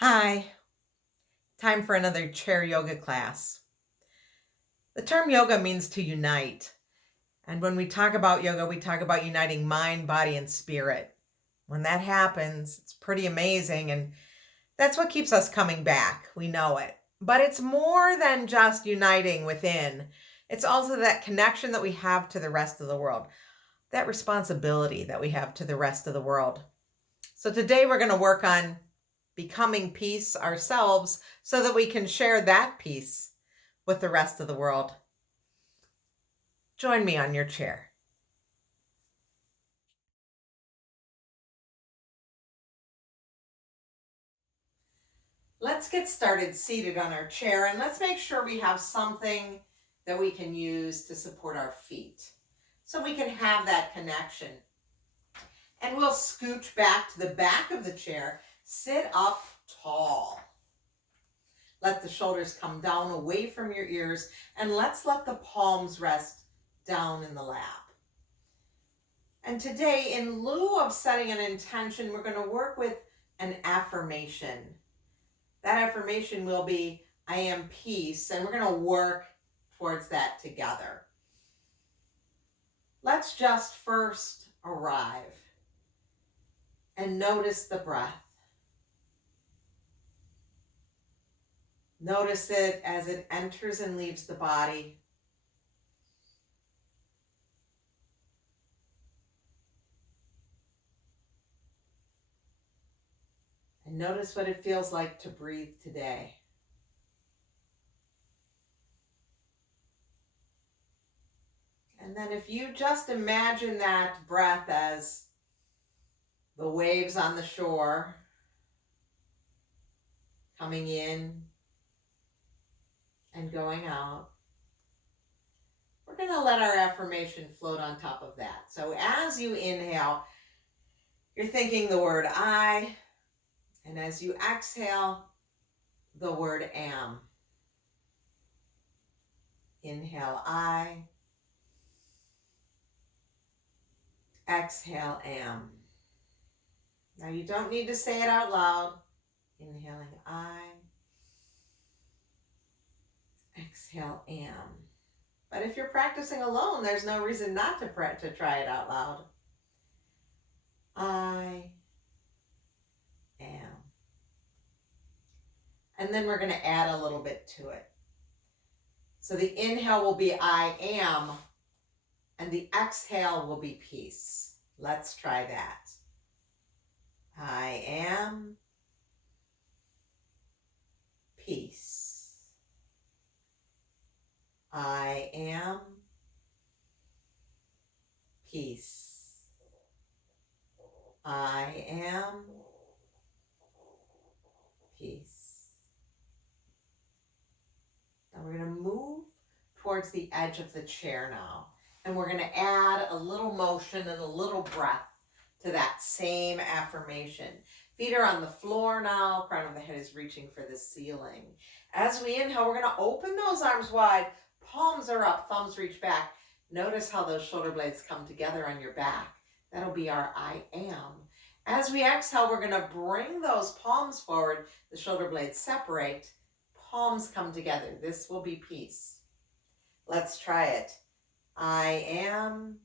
Hi, time for another chair yoga class. The term yoga means to unite. And when we talk about yoga, we talk about uniting mind, body, and spirit. When that happens, it's pretty amazing. And that's what keeps us coming back. We know it. But it's more than just uniting within, it's also that connection that we have to the rest of the world, that responsibility that we have to the rest of the world. So today we're going to work on becoming peace ourselves so that we can share that peace with the rest of the world. Join me on your chair. Let's get started seated on our chair, and let's make sure we have something that we can use to support our feet so we can have that connection. And we'll scooch back to the back of the chair, sit up tall. Let the shoulders come down away from your ears, and let's let the palms rest down in the lap. And today, in lieu of setting an intention, we're going to work with an affirmation. That affirmation will be, I am peace, and we're going to work towards that together. Let's just first arrive and notice the breath. Notice it as it enters and leaves the body. And notice what it feels like to breathe today. And then if you just imagine that breath as the waves on the shore, coming in and going out, we're going to let our affirmation float on top of that. So as you inhale, you're thinking the word I, and as you exhale, the word am. Inhale, I. Exhale, am. Now you don't need to say it out loud. Inhaling, I. Exhale, am. But if you're practicing alone, there's no reason not to try it out loud. I am. And then we're going to add a little bit to it. So the inhale will be I am, and the exhale will be peace. Let's try that. I am peace. I am peace. I am peace. Now we're going to move towards the edge of the chair now. And we're going to add a little motion and a little breath to that same affirmation. Feet are on the floor now. Crown of the head is reaching for the ceiling. As we inhale, we're going to open those arms wide. Palms are up, thumbs reach back. Notice how those shoulder blades come together on your back. That'll be our I am. As we exhale, we're going to bring those palms forward. The shoulder blades separate. Palms come together. This will be peace. Let's try it. I am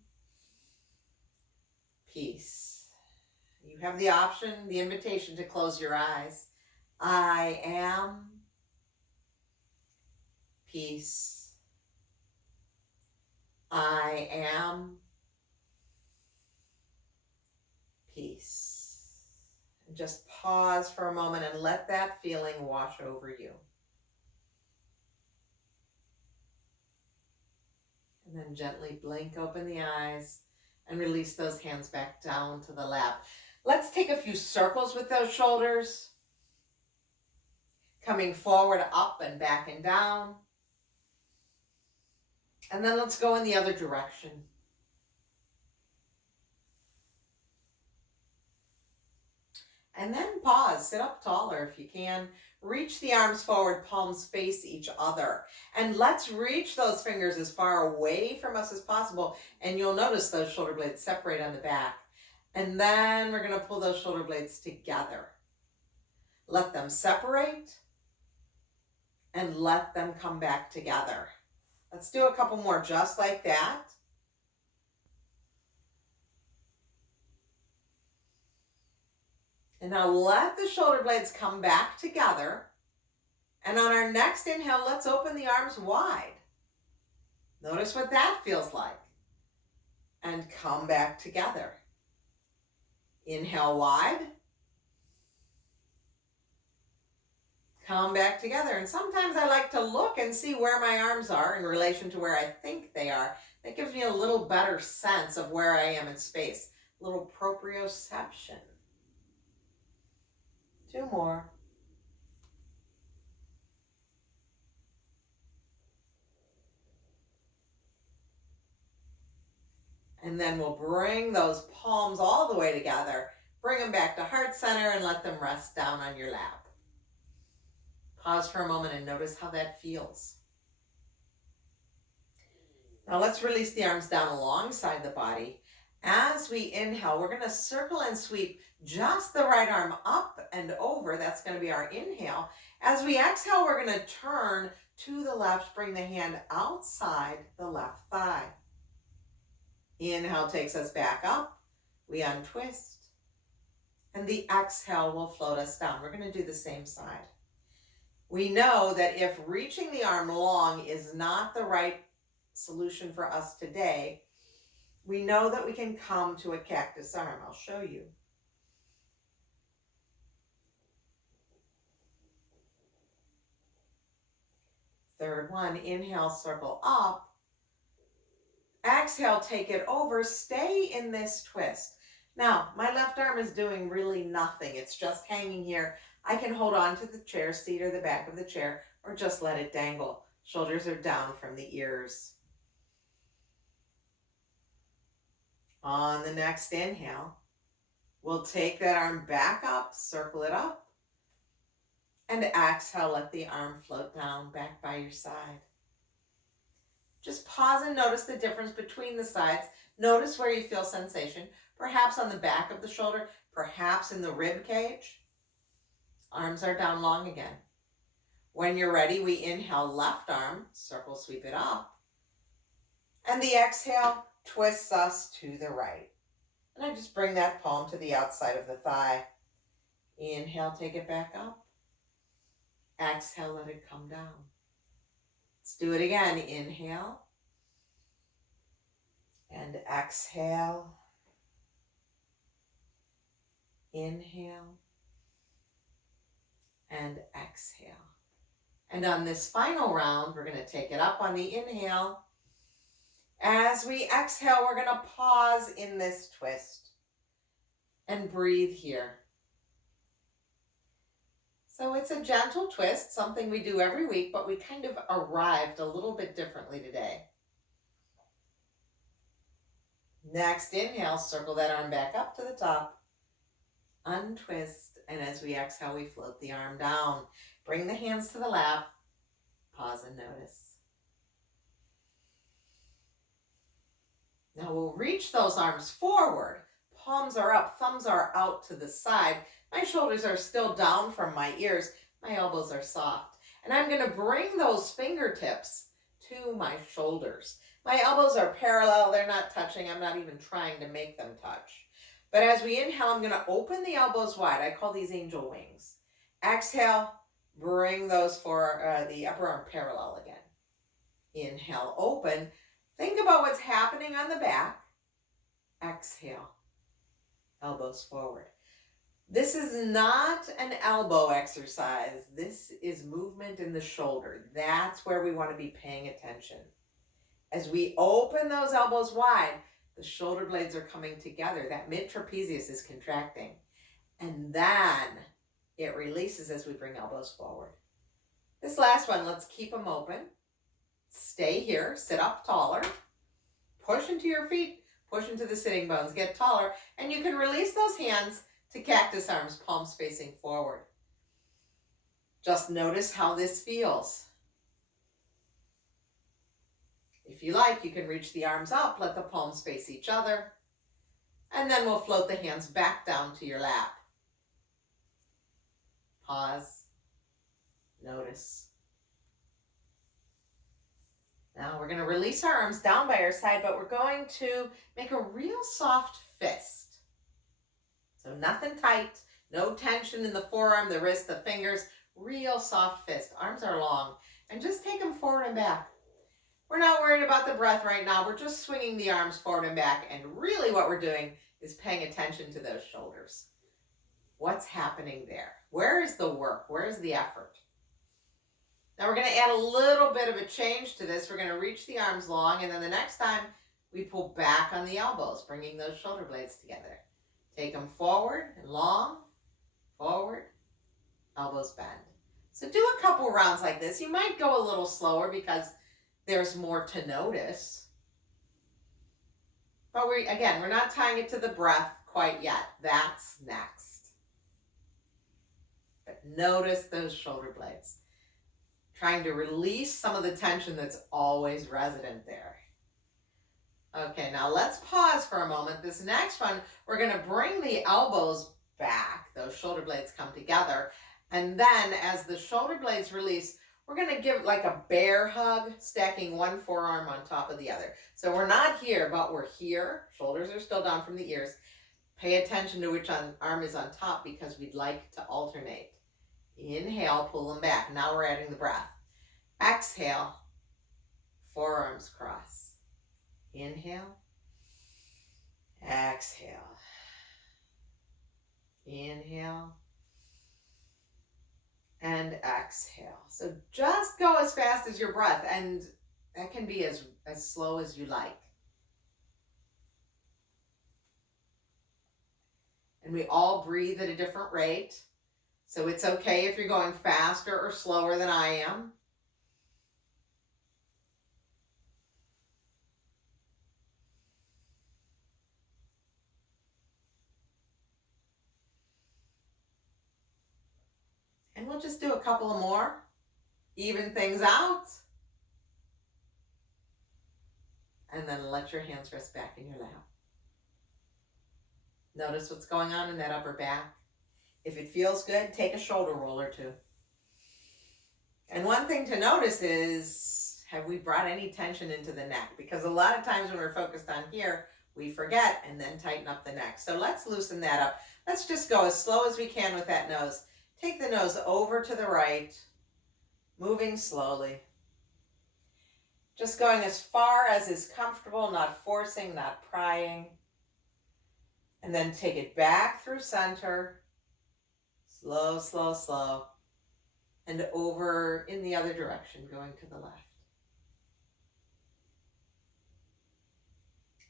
peace. You have the option, the invitation to close your eyes. I am peace. I am peace. And just pause for a moment and let that feeling wash over you. And then gently blink open the eyes and release those hands back down to the lap. Let's take a few circles with those shoulders. Coming forward, up and back and down. And then let's go in the other direction. And then pause, sit up taller if you can. Reach the arms forward, palms face each other. And let's reach those fingers as far away from us as possible. And you'll notice those shoulder blades separate on the back. And then we're going to pull those shoulder blades together. Let them separate and let them come back together. Let's do a couple more just like that. And now let the shoulder blades come back together. And on our next inhale, let's open the arms wide. Notice what that feels like. And come back together. Inhale wide. Come back together. And sometimes I like to look and see where my arms are in relation to where I think they are. That gives me a little better sense of where I am in space. A little proprioception. 2 more. And then we'll bring those palms all the way together. Bring them back to heart center and let them rest down on your lap. Pause for a moment and notice how that feels. Now let's release the arms down alongside the body. As we inhale, we're going to circle and sweep just the right arm up and over. That's going to be our inhale. As we exhale, we're going to turn to the left, bring the hand outside the left thigh. Inhale takes us back up. We untwist. And the exhale will float us down. We're going to do the same side. We know that if reaching the arm long is not the right solution for us today, we know that we can come to a cactus arm. I'll show you. Third one, inhale, circle up. Exhale, take it over. Stay in this twist. Now, my left arm is doing really nothing. It's just hanging here. I can hold on to the chair seat or the back of the chair or just let it dangle. Shoulders are down from the ears. On the next inhale, we'll take that arm back up, circle it up, and exhale, let the arm float down back by your side. Just pause and notice the difference between the sides. Notice where you feel sensation, perhaps on the back of the shoulder, perhaps in the rib cage. Arms are down long again. When you're ready, we inhale left arm, circle, sweep it up. And the exhale twists us to the right. And I just bring that palm to the outside of the thigh. Inhale, take it back up. Exhale, let it come down. Let's do it again. Inhale. And exhale. Inhale. And exhale. And on this final round, we're going to take it up on the inhale. As we exhale, we're going to pause in this twist and breathe here. So it's a gentle twist, something we do every week, but we kind of arrived a little bit differently today. Next inhale, circle that arm back up to the top. Untwist, and as we exhale, we float the arm down. Bring the hands to the lap. Pause and notice. Now we'll reach those arms forward. Palms are up, thumbs are out to the side. My shoulders are still down from my ears. My elbows are soft. And I'm going to bring those fingertips to my shoulders. My elbows are parallel. They're not touching. I'm not even trying to make them touch. But as we inhale, I'm going to open the elbows wide. I call these angel wings. Exhale, bring those for the upper arm parallel again. Inhale, open. Think about what's happening on the back. Exhale, elbows forward. This is not an elbow exercise. This is movement in the shoulder. That's where we want to be paying attention. As we open those elbows wide, the shoulder blades are coming together. That mid-trapezius is contracting. And then it releases as we bring elbows forward. This last one, let's keep them open. Stay here, sit up taller. Push into your feet, push into the sitting bones, get taller. And you can release those hands to cactus arms, palms facing forward. Just notice how this feels. If you like, you can reach the arms up, let the palms face each other, and then we'll float the hands back down to your lap. Pause. Notice. Now we're going to release our arms down by our side, but we're going to make a real soft fist. So nothing tight, no tension in the forearm, the wrist, the fingers, real soft fist. Arms are long, and just take them forward and back. We're not worried about the breath right now. We're just swinging the arms forward and back, and really what we're doing is paying attention to those shoulders. What's happening there? Where is the work? Where is the effort? Now we're going to add a little bit of a change to this. We're going to reach the arms long, and then the next time we pull back on the elbows, bringing those shoulder blades together. Take them forward and long, forward, elbows bend. So do a couple rounds like this. You might go a little slower because there's more to notice. But we're not tying it to the breath quite yet. That's next. But notice those shoulder blades. Trying to release some of the tension that's always resident there. Okay, now let's pause for a moment. This next one, we're going to bring the elbows back. Those shoulder blades come together. And then as the shoulder blades release, we're going to give like a bear hug, stacking one forearm on top of the other. So we're not here, but we're here. Shoulders are still down from the ears. Pay attention to which arm is on top because we'd like to alternate. Inhale, pull them back. Now we're adding the breath. Exhale, forearms cross. Inhale, exhale, inhale, and exhale. So just go as fast as your breath, and that can be as slow as you like. And we all breathe at a different rate, so it's okay if you're going faster or slower than I am. And we'll just do a couple more, even things out. And then let your hands rest back in your lap. Notice what's going on in that upper back. If it feels good, take a shoulder roll or two. And one thing to notice is, have we brought any tension into the neck? Because a lot of times when we're focused on here, we forget and then tighten up the neck. So let's loosen that up. Let's just go as slow as we can with that nose. Take the nose over to the right, moving slowly. Just going as far as is comfortable, not forcing, not prying. And then take it back through center. Slow, slow, slow. And over in the other direction, going to the left.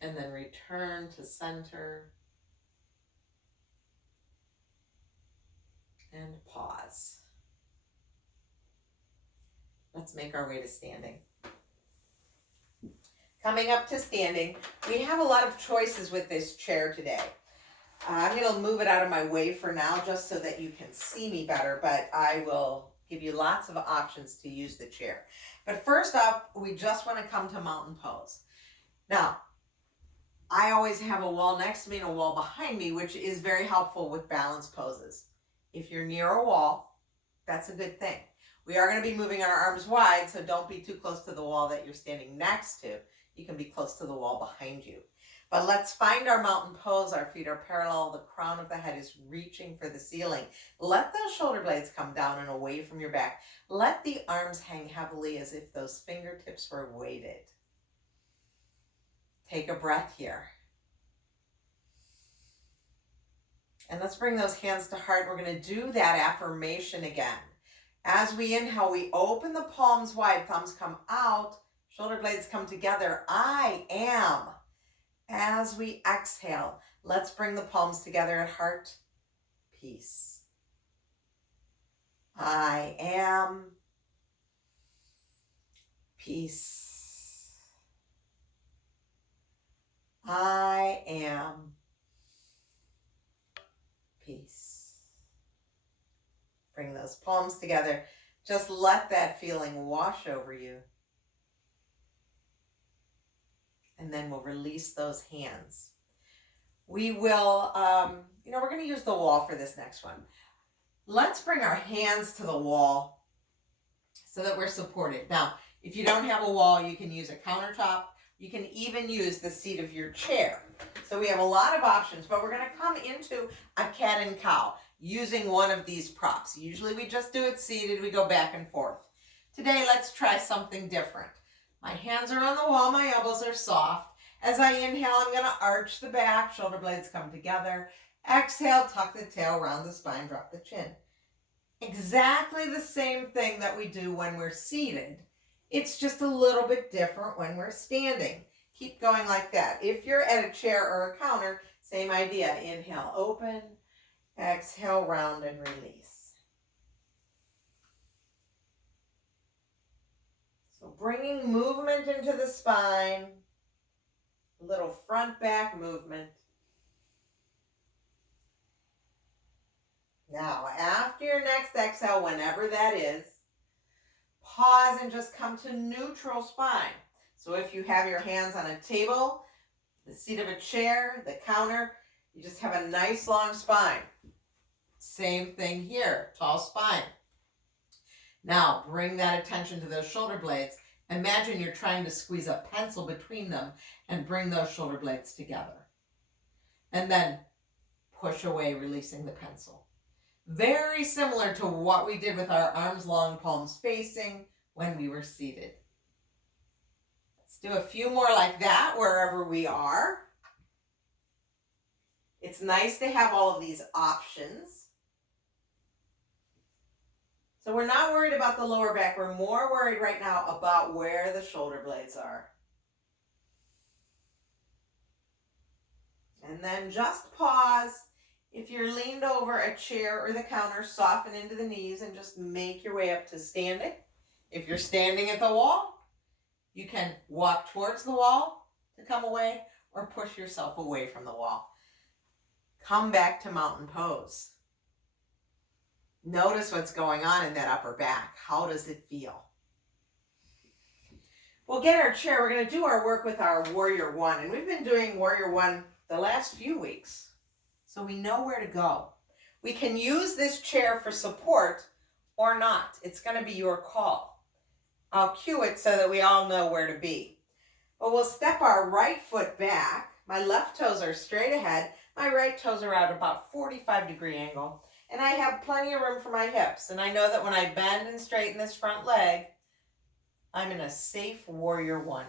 And then return to center. And pause. Let's make our way to standing. Coming up to standing, we have a lot of choices with this chair today. I'm going to move it out of my way for now just so that you can see me better, but I will give you lots of options to use the chair. But first up, we just want to come to mountain pose. Now, I always have a wall next to me and a wall behind me, which is very helpful with balance poses. If you're near a wall, that's a good thing. We are going to be moving our arms wide, so don't be too close to the wall that you're standing next to. You can be close to the wall behind you. But let's find our mountain pose. Our feet are parallel. The crown of the head is reaching for the ceiling. Let those shoulder blades come down and away from your back. Let the arms hang heavily as if those fingertips were weighted. Take a breath here. And let's bring those hands to heart. We're going to do that affirmation again. As we inhale, we open the palms wide, thumbs come out, shoulder blades come together. I am. As we exhale, let's bring the palms together at heart. Peace. I am. Peace. I am. Peace. Bring those palms together. Just let that feeling wash over you. And then we'll release those hands. We will, we're going to use the wall for this next one. Let's bring our hands to the wall so that we're supported. Now, if you don't have a wall, you can use a countertop. You can even use the seat of your chair. So we have a lot of options, but we're going to come into a cat and cow using one of these props. Usually we just do it seated. We go back and forth. Today, let's try something different. My hands are on the wall. My elbows are soft. As I inhale, I'm going to arch the back. Shoulder blades come together. Exhale, tuck the tail, round the spine, drop the chin. Exactly the same thing that we do when we're seated. It's just a little bit different when we're standing. Keep going like that. If you're at a chair or a counter, same idea. Inhale, open. Exhale, round and release. So bringing movement into the spine, a little front-back movement. Now, after your next exhale, whenever that is, pause and just come to neutral spine. So if you have your hands on a table, the seat of a chair, the counter, you just have a nice long spine. Same thing here, tall spine. Now, bring that attention to those shoulder blades. Imagine you're trying to squeeze a pencil between them and bring those shoulder blades together. And then push away, releasing the pencil. Very similar to what we did with our arms long, palms facing when we were seated. Let's do a few more like that wherever we are. It's nice to have all of these options. So we're not worried about the lower back. We're more worried right now about where the shoulder blades are. And then just pause. If you're leaned over a chair or the counter, soften into the knees and just make your way up to standing. If you're standing at the wall, you can walk towards the wall to come away or push yourself away from the wall. Come back to mountain pose. Notice what's going on in that upper back. How does it feel? We'll get our chair. We're going to do our work with our Warrior One. And we've been doing Warrior One the last few weeks. So we know where to go. We can use this chair for support or not. It's going to be your call. I'll cue it so that we all know where to be. But we'll step our right foot back. My left toes are straight ahead. My right toes are at about 45-degree angle. And I have plenty of room for my hips. And I know that when I bend and straighten this front leg, I'm in a safe Warrior One.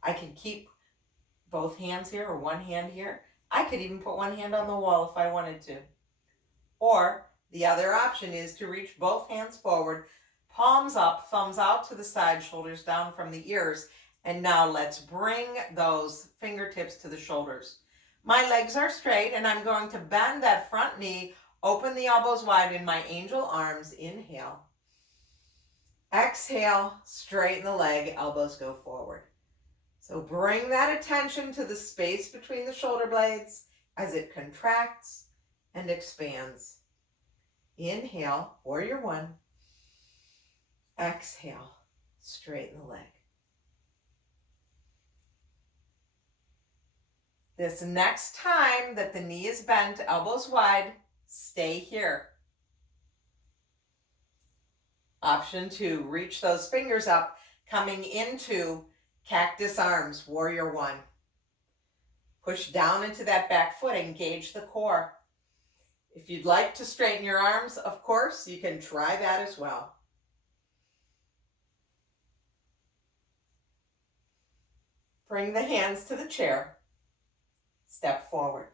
I can keep both hands here or one hand here. I could even put one hand on the wall if I wanted to. Or the other option is to reach both hands forward, palms up, thumbs out to the side, shoulders down from the ears. And now let's bring those fingertips to the shoulders. My legs are straight and I'm going to bend that front knee, open the elbows wide in my angel arms. Inhale. Exhale, straighten the leg, elbows go forward. So bring that attention to the space between the shoulder blades as it contracts and expands. Inhale, Warrior One. Exhale, straighten the leg. This next time that the knee is bent, elbows wide, stay here. Option 2, reach those fingers up, coming into Cactus Arms, Warrior One. Push down into that back foot, engage the core. If you'd like to straighten your arms, of course, you can try that as well. Bring the hands to the chair. Step forward.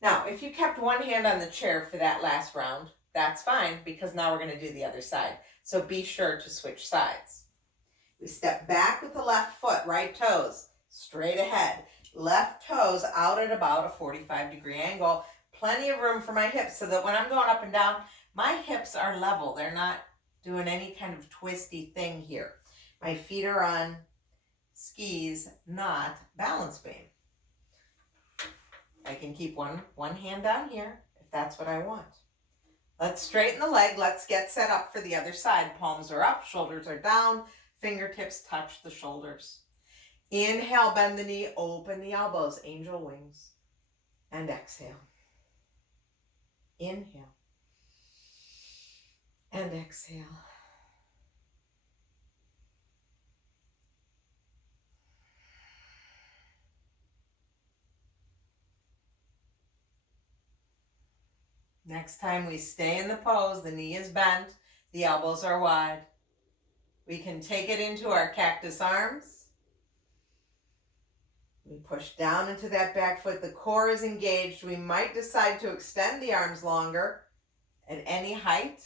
Now, if you kept one hand on the chair for that last round, that's fine, because now we're going to do the other side. So be sure to switch sides. We step back with the left foot, right toes straight ahead. Left toes out at about a 45-degree angle. Plenty of room for my hips so that when I'm going up and down, my hips are level. They're not doing any kind of twisty thing here. My feet are on skis, not balance beam. I can keep one hand down here if that's what I want. Let's straighten the leg. Let's get set up for the other side. Palms are up, shoulders are down. Fingertips touch the shoulders. Inhale, bend the knee, open the elbows, angel wings. And exhale. Inhale. And exhale. Next time we stay in the pose, the knee is bent, the elbows are wide. We can take it into our cactus arms. We push down into that back foot. The core is engaged. We might decide to extend the arms longer at any height.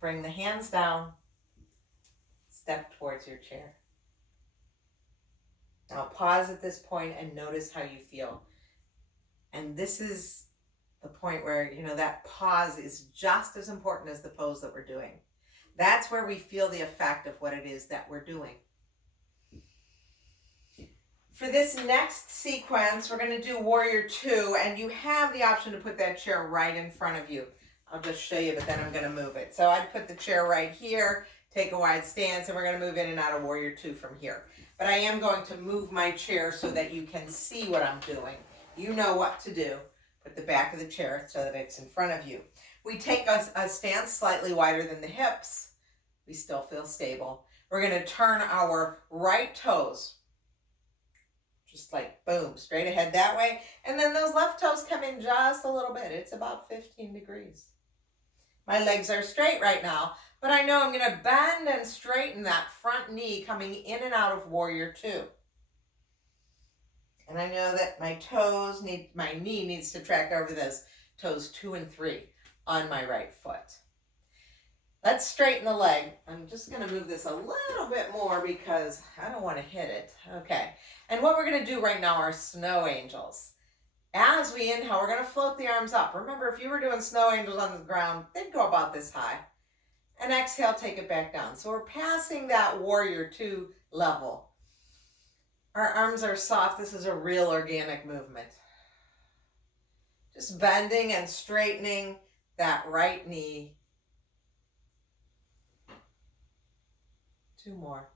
Bring the hands down. Step towards your chair. Now pause at this point and notice how you feel. And this is the point where, that pause is just as important as the pose that we're doing. That's where we feel the effect of what it is that we're doing. For this next sequence, we're going to do Warrior 2, and you have the option to put that chair right in front of you. I'll just show you, but then I'm going to move it. So I'd put the chair right here, take a wide stance, and we're going to move in and out of Warrior 2 from here. But I am going to move my chair so that you can see what I'm doing. You know what to do. Put the back of the chair so that it's in front of you. We take a stance slightly wider than the hips. We still feel stable. We're going to turn our right toes, just like boom, straight ahead that way. And then those left toes come in just a little bit. It's about 15 degrees. My legs are straight right now, but I know I'm going to bend and straighten that front knee coming in and out of Warrior 2. And I know that my knee needs to track over those toes 2 and 3 on my right foot. Let's straighten the leg. I'm just going to move this a little bit more because I don't want to hit it. Okay. And what we're going to do right now are snow angels. As we inhale, we're going to float the arms up. Remember, if you were doing snow angels on the ground, they'd go about this high. And exhale, take it back down. So we're passing that Warrior 2 level. Our arms are soft. This is a real organic movement. Just bending and straightening that right knee. 2 more.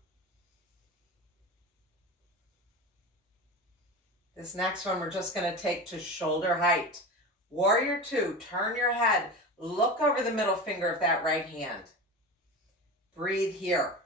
This next one we're just going to take to shoulder height. Warrior 2, turn your head. Look over the middle finger of that right hand. Breathe here.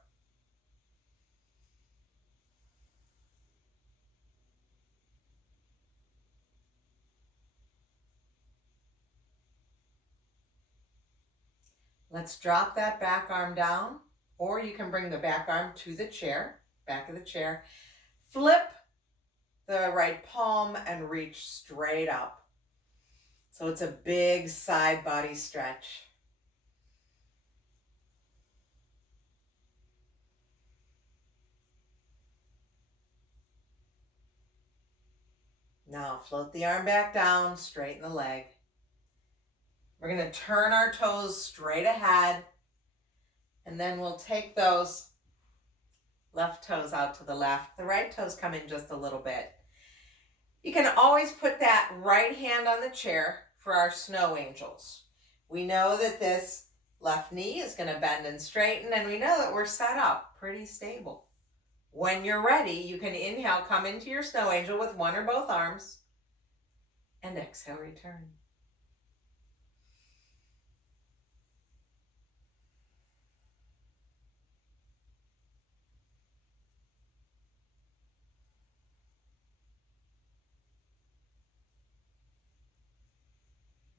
Let's drop that back arm down, or you can bring the back arm to the chair, back of the chair. Flip the right palm and reach straight up. So it's a big side body stretch. Now float the arm back down, straighten the leg. We're going to turn our toes straight ahead, and then we'll take those left toes out to the left. The right toes come in just a little bit. You can always put that right hand on the chair for our snow angels. We know that this left knee is going to bend and straighten, and we know that we're set up pretty stable. When you're ready, you can inhale, come into your snow angel with one or both arms, and exhale, return.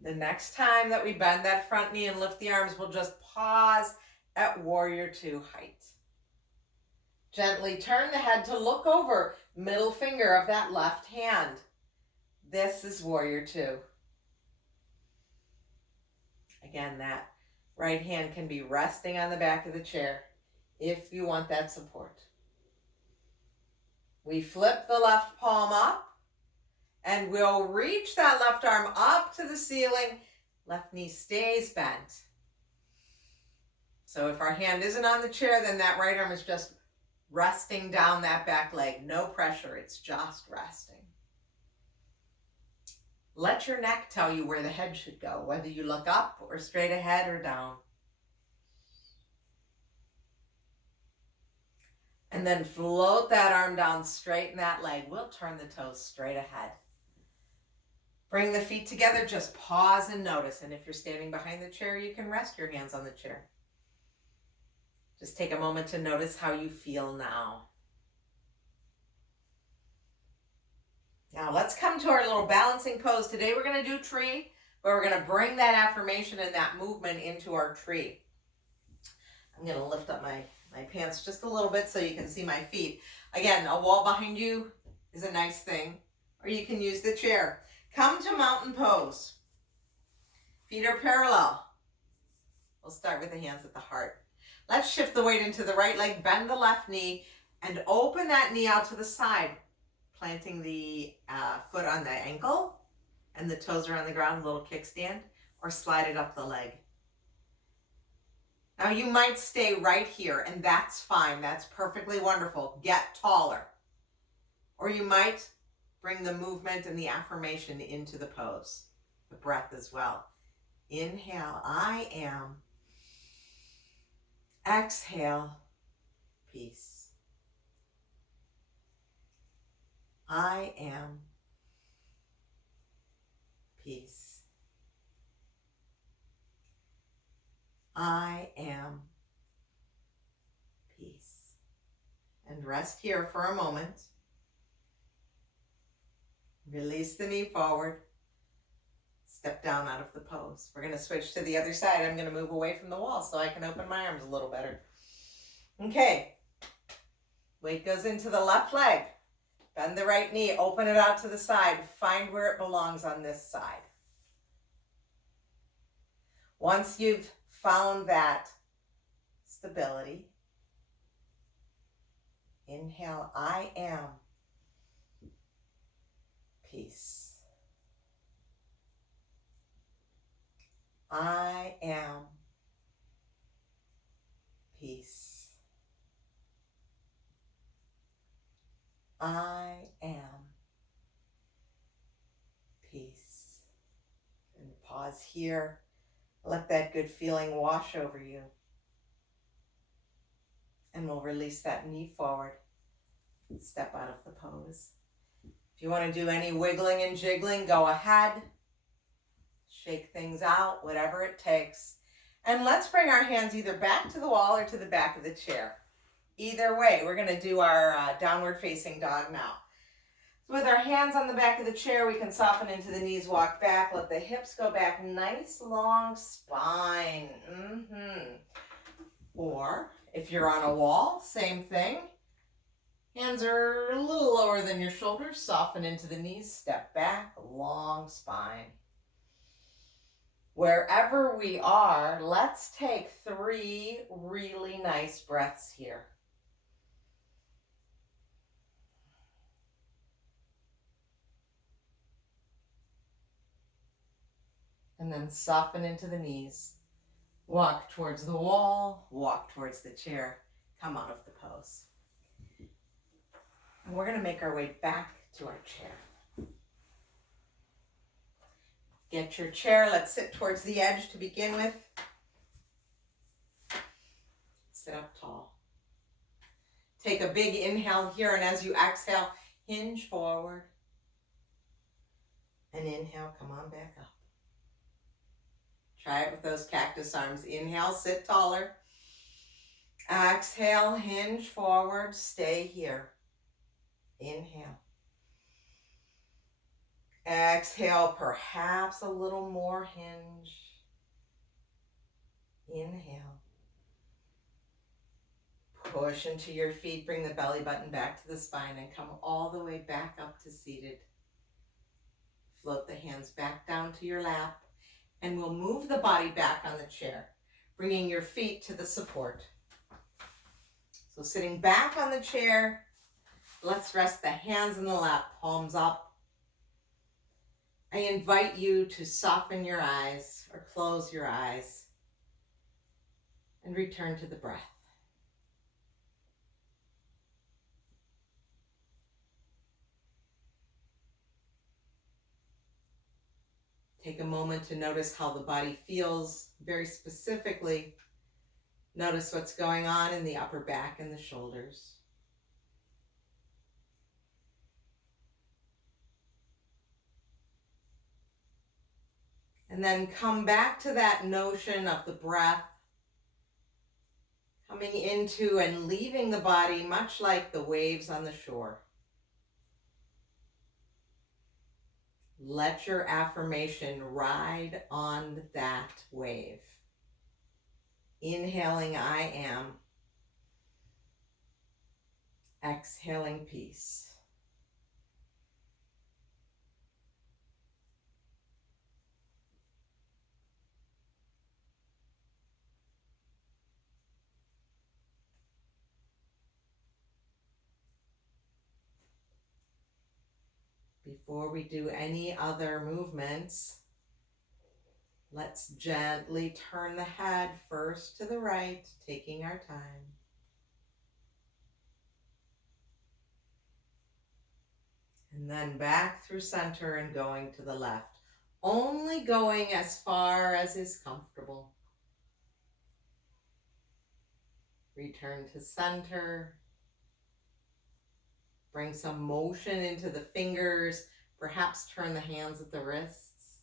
The next time that we bend that front knee and lift the arms, we'll just pause at Warrior 2 height. Gently turn the head to look over middle finger of that left hand. This is Warrior 2. Again, that right hand can be resting on the back of the chair if you want that support. We flip the left palm up, and we'll reach that left arm up to the ceiling. Left knee stays bent. So if our hand isn't on the chair, then that right arm is just resting down that back leg. No pressure, it's just resting. Let your neck tell you where the head should go, whether you look up or straight ahead or down. And then float that arm down, straighten that leg. We'll turn the toes straight ahead. Bring the feet together, just pause and notice. And if you're standing behind the chair, you can rest your hands on the chair. Just take a moment to notice how you feel now. Now let's come to our little balancing pose. Today we're going to do tree, but we're going to bring that affirmation and that movement into our tree. I'm going to lift up my pants just a little bit so you can see my feet. Again, a wall behind you is a nice thing, or you can use the chair. Come to mountain pose. Feet are parallel. We'll start with the hands at the heart. Let's shift the weight into the right leg, bend the left knee, and open that knee out to the side, planting the foot on the ankle, and the toes are on the ground, a little kickstand, or slide it up the leg. Now you might stay right here, and that's fine. That's perfectly wonderful. Get taller. Or you might bring the movement and the affirmation into the pose, the breath as well. Inhale, I am. Exhale, peace. I am peace. I am peace. And rest here for a moment. Release the knee forward. Step down out of the pose. We're going to switch to the other side. I'm going to move away from the wall so I can open my arms a little better. Okay. Weight goes into the left leg. Bend the right knee. Open it out to the side. Find where it belongs on this side. Once you've found that stability, inhale, I am peace. I am peace. I am peace. And pause here. Let that good feeling wash over you. And we'll release that knee forward. Step out of the pose. If you want to do any wiggling and jiggling, go ahead. Shake things out, whatever it takes. And let's bring our hands either back to the wall or to the back of the chair. Either way, we're going to do our downward facing dog now. So with our hands on the back of the chair, we can soften into the knees, walk back, let the hips go back, nice long spine. Or if you're on a wall, same thing. Hands are a little lower than your shoulders, soften into the knees, step back, long spine. Wherever we are, let's take 3 really nice breaths here. And then soften into the knees. Walk towards the wall, walk towards the chair, come out of the pose. And we're going to make our way back to our chair. Get your chair. Let's sit towards the edge to begin with. Sit up tall. Take a big inhale here, and as you exhale, hinge forward. And inhale, come on back up. Try it with those cactus arms. Inhale, sit taller. Exhale, hinge forward. Stay here. Inhale. Exhale, perhaps a little more hinge. Inhale. Push into your feet, bring the belly button back to the spine and come all the way back up to seated. Float the hands back down to your lap and we'll move the body back on the chair, bringing your feet to the support. So sitting back on the chair, let's rest the hands in the lap, palms up. I invite you to soften your eyes or close your eyes and return to the breath. Take a moment to notice how the body feels. Very specifically, notice what's going on in the upper back and the shoulders. And then come back to that notion of the breath coming into and leaving the body, much like the waves on the shore. Let your affirmation ride on that wave. Inhaling, I am. Exhaling, peace. Before we do any other movements, let's gently turn the head first to the right, taking our time. And then back through center and going to the left. Only going as far as is comfortable. Return to center. Bring some motion into the fingers. Perhaps turn the hands at the wrists.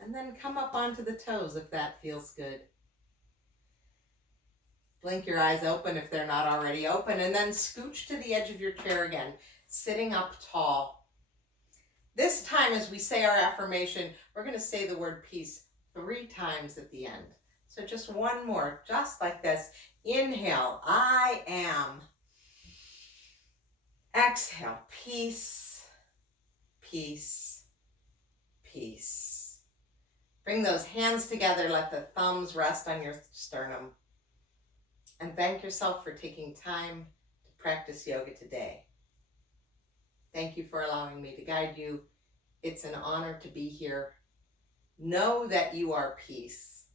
And then come up onto the toes if that feels good. Blink your eyes open if they're not already open, and then scooch to the edge of your chair again, sitting up tall. This time, as we say our affirmation, we're going to say the word peace 3 times at the end. So just one more, just like this. Inhale, I am. Exhale, peace, peace, peace. Bring those hands together, let the thumbs rest on your sternum. And thank yourself for taking time to practice yoga today. Thank you for allowing me to guide you. It's an honor to be here. Know that you are peace,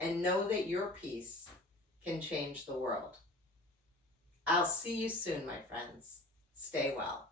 and know that your peace can change the world. I'll see you soon, my friends. Stay well.